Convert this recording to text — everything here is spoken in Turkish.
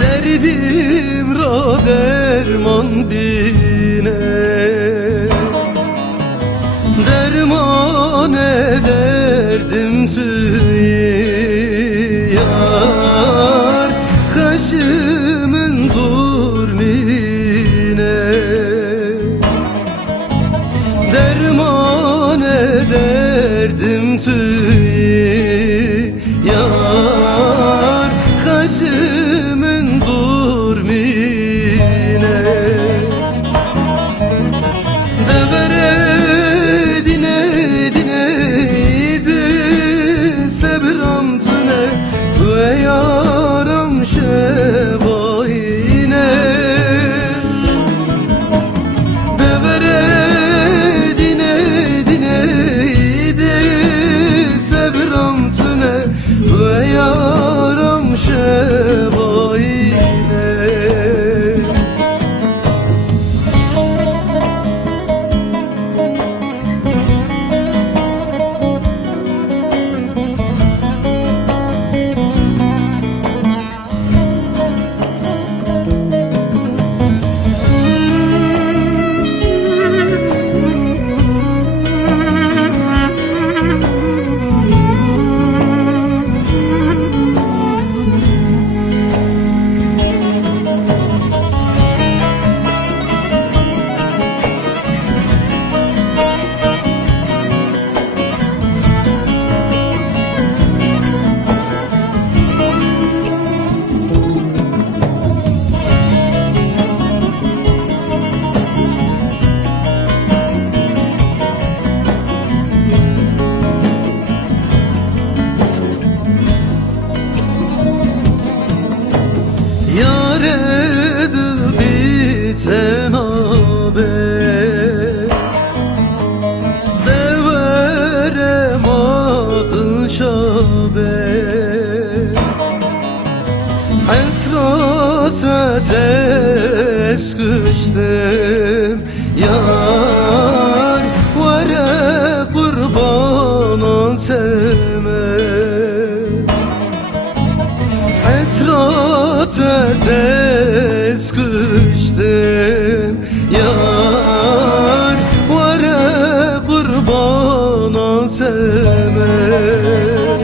derdim ra derman bine, derman ederdim tüy yar kaşımın durmine, derman ederdim tüy yar kaşımın durmine, devere dine dine idi sebram tüne ve yaram şevaine, devere dine dine idi sebram tüne ve yaram şevaine. Yaredu biten haber, deverem adın şaber, esrata tez kıştım yar, vere kurbanan temel, esrata tez kıştım yar, vere kurbanan temel.